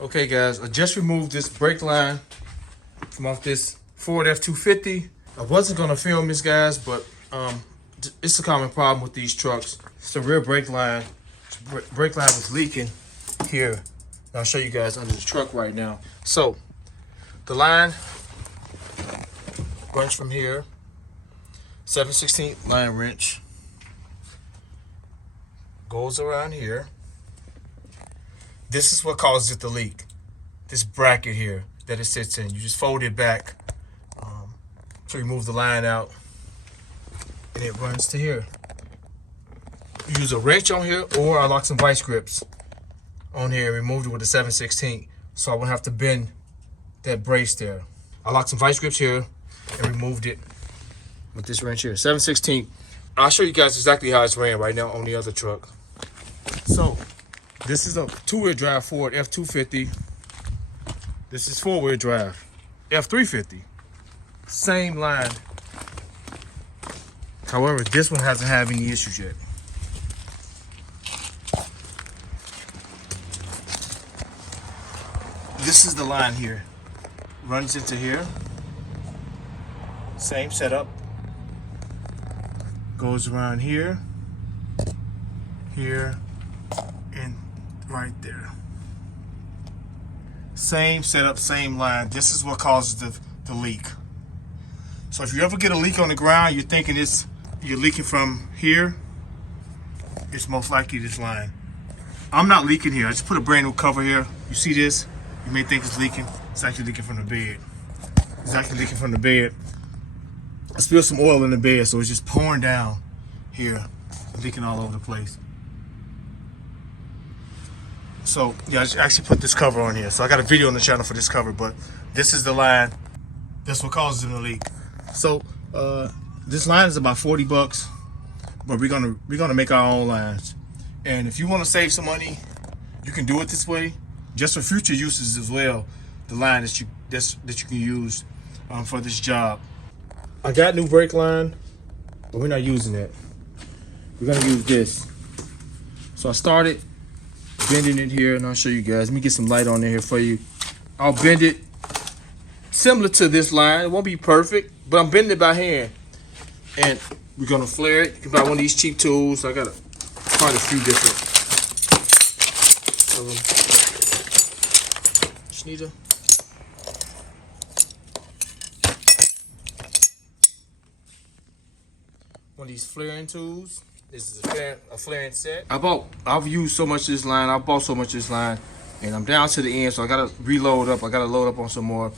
Okay guys, I just removed this brake line from off this Ford F-250. I wasn't gonna film this guys, but it's a common problem with these trucks. It's the rear brake line. Brake line was leaking here. And I'll show you guys under the truck right now. So the line runs from here, 7/16 line wrench, goes around here. This is what causes it to leak. This bracket here that it sits in. You just fold it back to remove the line out, and it runs to here. You use a wrench on here, or I lock some vice grips on here and removed it with a 7/16, so I wouldn't have to bend that brace there. I locked some vice grips here and removed it with this wrench here, 7/16. I'll show you guys exactly how it's ran right now on the other truck. So this is a two-wheel drive Ford F-250. This is four-wheel drive F-350. Same line. However, this one hasn't had any issues yet. This is the line here. Runs into here. Same setup. Goes around here, here, and right there. Same setup, same line. This is what causes the leak. So if you ever get a leak on the ground, you're thinking you're leaking from here, it's most likely this line. I'm not leaking here. I just put a brand new cover here. You see this? You may think it's leaking. It's actually leaking from the bed. It's actually leaking from the bed. I spilled some oil in the bed, so it's just pouring down here, leaking all over the place. So yeah, I actually put this cover on here. So I got a video on the channel for this cover, but this is the line. That's what causes them to leak. So this line is about 40 bucks, but we're gonna make our own lines. And if you want to save some money, you can do it this way, just for future uses as well. The line that you can use for this job. I got new brake line, but we're not using it. We're gonna use this. So I started bending it here, and I'll show you guys. Let me get some light on here for you. I'll bend it similar to this line. It won't be perfect, but I'm bending it by hand. And we're gonna flare it. You can buy one of these cheap tools. I got quite a few different of them. Just need one of these flaring tools. This is a flaring set. I've used so much of this line. I bought so much of this line, and I'm down to the end, so I gotta reload up. I gotta load up on some more.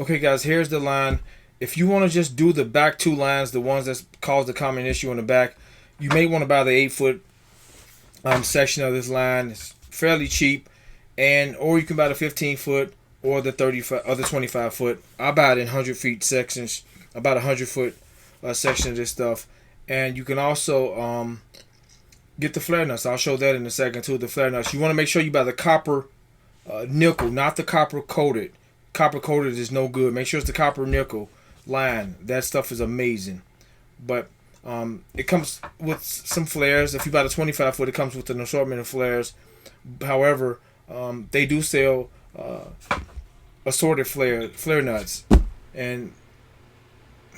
Okay, guys, here's the line. If you want to just do the back two lines, the ones that cause the common issue on the back, you may want to buy the 8-foot section of this line. It's fairly cheap, or you can buy the 15-foot or the 35 or the 25-foot. I buy it in 100-foot sections. About 100-foot section of this stuff. And you can also get the flare nuts. I'll show that in a second too. The flare nuts. You want to make sure you buy the copper nickel, not the copper coated. Copper coated is no good. Make sure it's the copper nickel line. That stuff is amazing. But it comes with some flares. If you buy the 25-foot, it comes with an assortment of flares. However, they do sell assorted flare nuts. And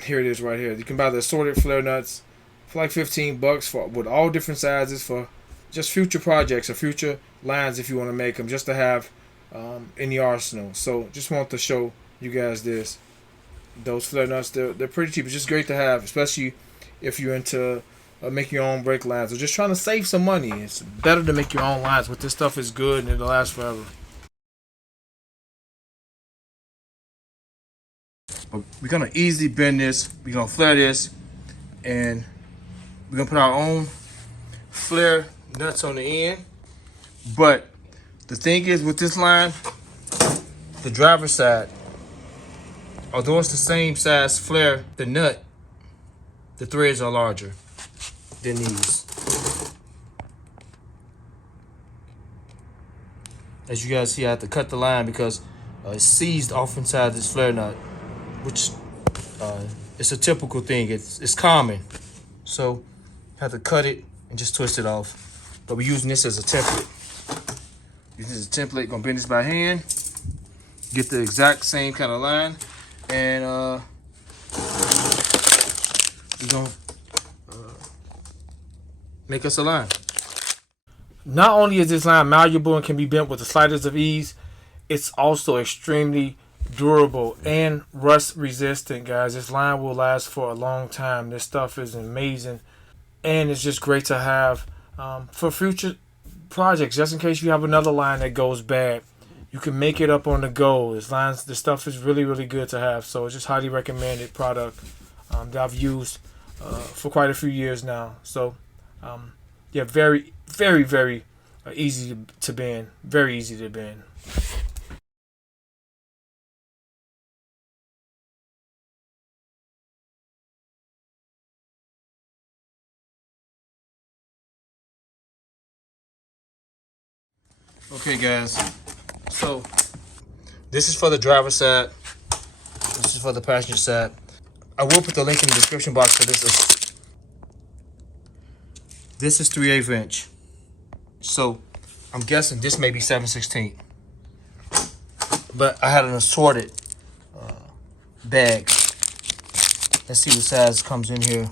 here it is right here. You can buy the assorted flare nuts for like 15 bucks with all different sizes for just future projects or future lines if you want to make them, just to have in the arsenal. So just want to show you guys this. Those flare nuts, they're pretty cheap. It's just great to have, especially if you're into making your own brake lines or just trying to save some money. It's better to make your own lines, but this stuff is good and it'll last forever. But we're gonna easily bend this. We're gonna flare this, and we're gonna put our own flare nuts on the end. But the thing is with this line, the driver's side, although it's the same size flare, the nut, the threads are larger than these. As you guys see, I have to cut the line because it's seized off inside this flare nut, which it's a typical thing. It's common. So I have to cut it and just twist it off. But we're using this as a template. This is a template. Gonna bend this by hand. Get the exact same kind of line, and we're gonna make us a line. Not only is this line malleable and can be bent with the slightest of ease, it's also extremely durable and rust resistant, guys. This line will last for a long time. This stuff is amazing, and it's just great to have for future projects, just in case you have another line that goes bad. You can make it up on the go. This stuff is really, really good to have. So it's just highly recommended product that I've used for quite a few years now. So yeah, very, very, very easy to bend. Very easy to bend. Okay, guys. So this is for the driver's side. This is for the passenger side. I will put the link in the description box for this. This is 3/8 inch. So I'm guessing this may be 7/16. But I had an assorted bag. Let's see what size comes in here.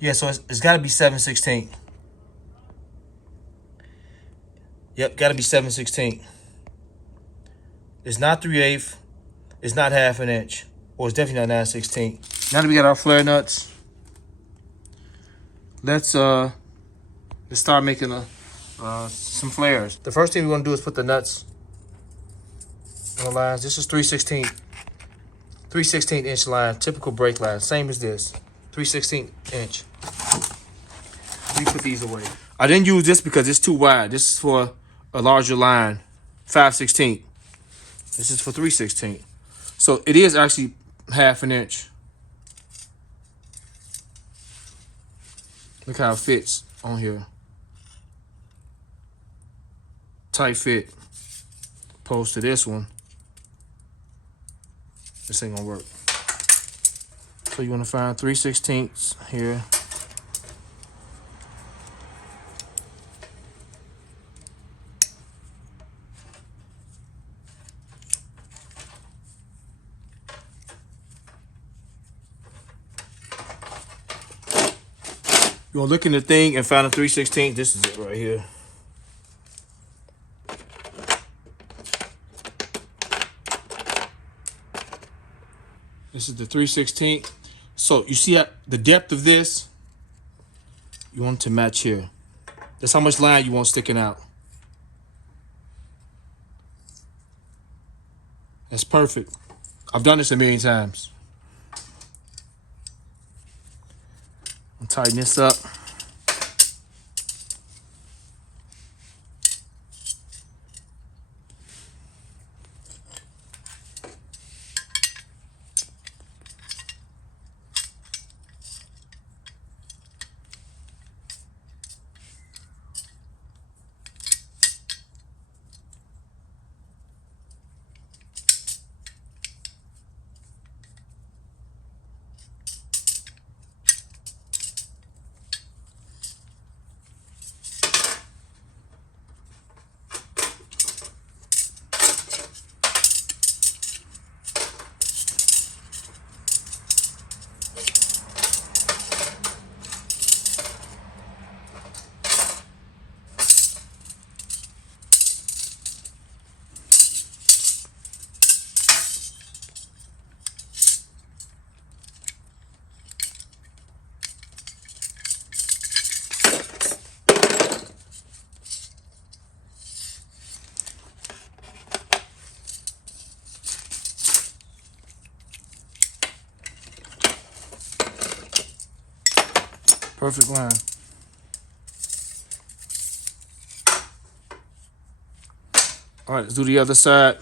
Yeah, so it's got to be 7/16. Yep, got to be 7/16. It's not 3/8. It's not 1/2 inch. Or it's definitely not 9/16. Now that we got our flare nuts, let's start making some flares. The first thing we're gonna do is put the nuts on the lines. This is 3/16 inch line, typical brake line, same as this, 3/16 inch. Let me put these away. I didn't use this because it's too wide. This is for a larger line, 5/16. This is for 3/16. So it is actually 1/2 inch. Look how it fits on here. Tight fit. Opposed to this one. This ain't gonna work. So you wanna find 3/16 here. You wanna look in the thing and find a 3/16. This is it right here. This is the 3/16. So you see the depth of this, you want it to match here. That's how much line you want sticking out. That's perfect. I've done this a million times. I'll tighten this up. Perfect line. All right, let's do the other side.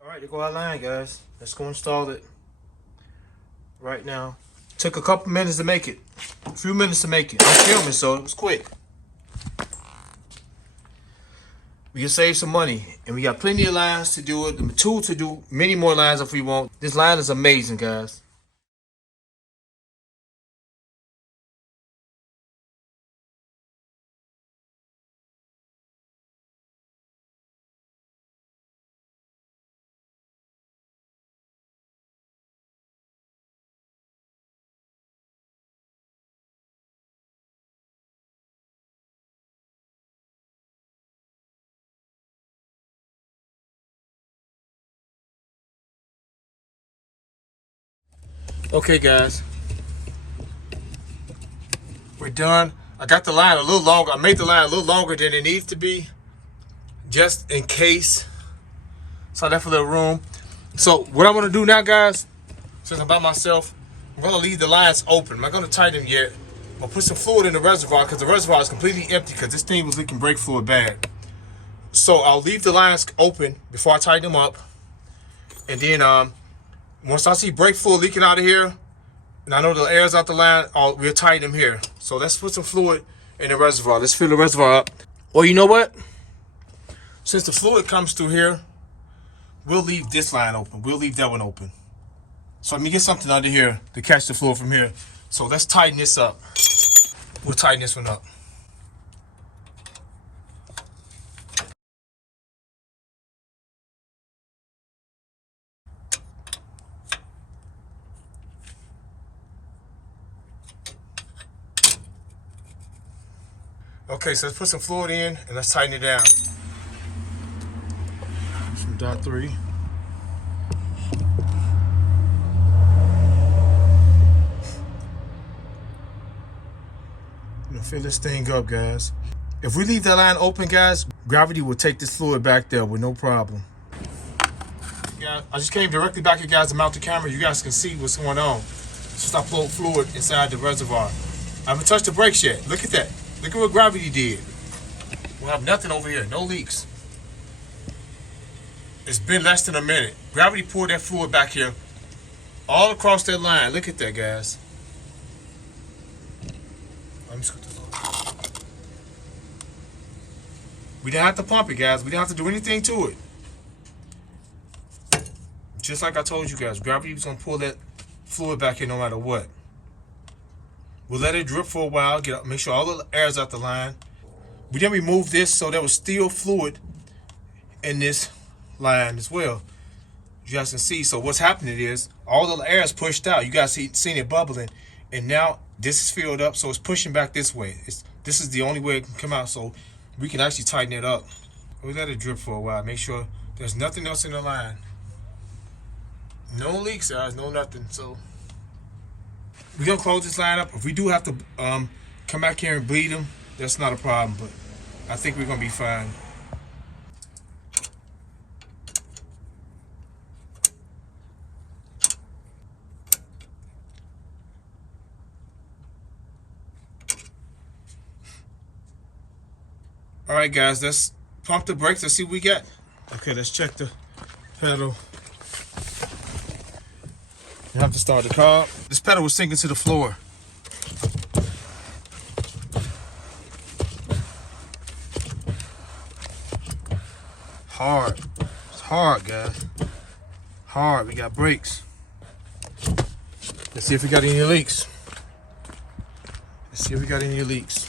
All right, to go our line, guys. Let's go install it right now. Took a couple minutes to make it. A few minutes to make it. I'm filming, so it was quick. We can save some money. And we got plenty of lines to do it. The tool to do many more lines if we want. This line is amazing, guys. Okay, guys. We're done. I got the line a little longer. I made the line a little longer than it needs to be, just in case. So I left a little room. So what I'm gonna do now, guys, since I'm by myself, I'm gonna leave the lines open. I'm not gonna tighten them yet. I'm gonna put some fluid in the reservoir because the reservoir is completely empty because this thing was leaking brake fluid bad. So I'll leave the lines open before I tighten them up. And then once I see brake fluid leaking out of here, and I know the air's out the line, we'll tighten them here. So let's put some fluid in the reservoir. Let's fill the reservoir up. Or you know what? Since the fluid comes through here, we'll leave this line open. We'll leave that one open. So let me get something under here to catch the fluid from here. So let's tighten this up. We'll tighten this one up. Okay, so let's put some fluid in and let's tighten it down. Some .3. Fill this thing up, guys. If we leave that line open, guys, gravity will take this fluid back there with no problem. Yeah, I just came directly back here, guys, to mount the camera. You guys can see what's going on. Just I float fluid inside the reservoir. I haven't touched the brakes yet. Look at that. Look at what gravity did. We'll have nothing over here. No leaks. It's been less than a minute. Gravity poured that fluid back here all across that line. Look at that, guys. Let me scoot this over. We didn't have to pump it, guys. We didn't have to do anything to it. Just like I told you guys, gravity was going to pull that fluid back here no matter what. We'll let it drip for a while, make sure all the air's out the line. We then remove this so there was still fluid in this line as well. You guys can see. So what's happening is all the air is pushed out. You guys seen it bubbling. And now this is filled up, so it's pushing back this way. This is the only way it can come out, so we can actually tighten it up. We let it drip for a while. Make sure there's nothing else in the line. No leaks, guys. No nothing. So we're gonna close this line up. If we do have to come back here and bleed them, that's not a problem. But I think we're gonna be fine. All right, guys, let's pump the brakes. Let's see what we got. Okay, let's check the pedal. You have to start the car. This pedal was sinking to the floor. Hard. It's hard, guys. Hard. We got brakes. Let's see if we got any leaks. Let's see if we got any leaks.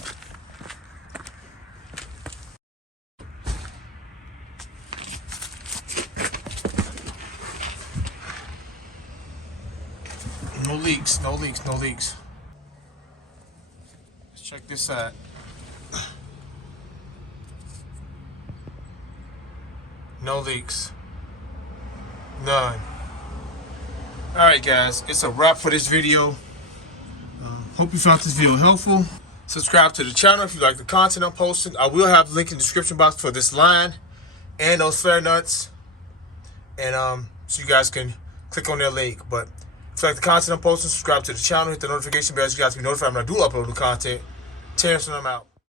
No leaks, no leaks, no leaks. Let's check this out. No leaks. None. Alright, guys, it's a wrap for this video. Hope you found this video helpful. Subscribe to the channel if you like the content I'm posting. I will have a link in the description box for this line and those flare nuts. And so you guys can click on their link. But if you like the content I'm posting, subscribe to the channel, hit the notification bell so you guys can be notified when I do upload the content. Terrence and I'm out.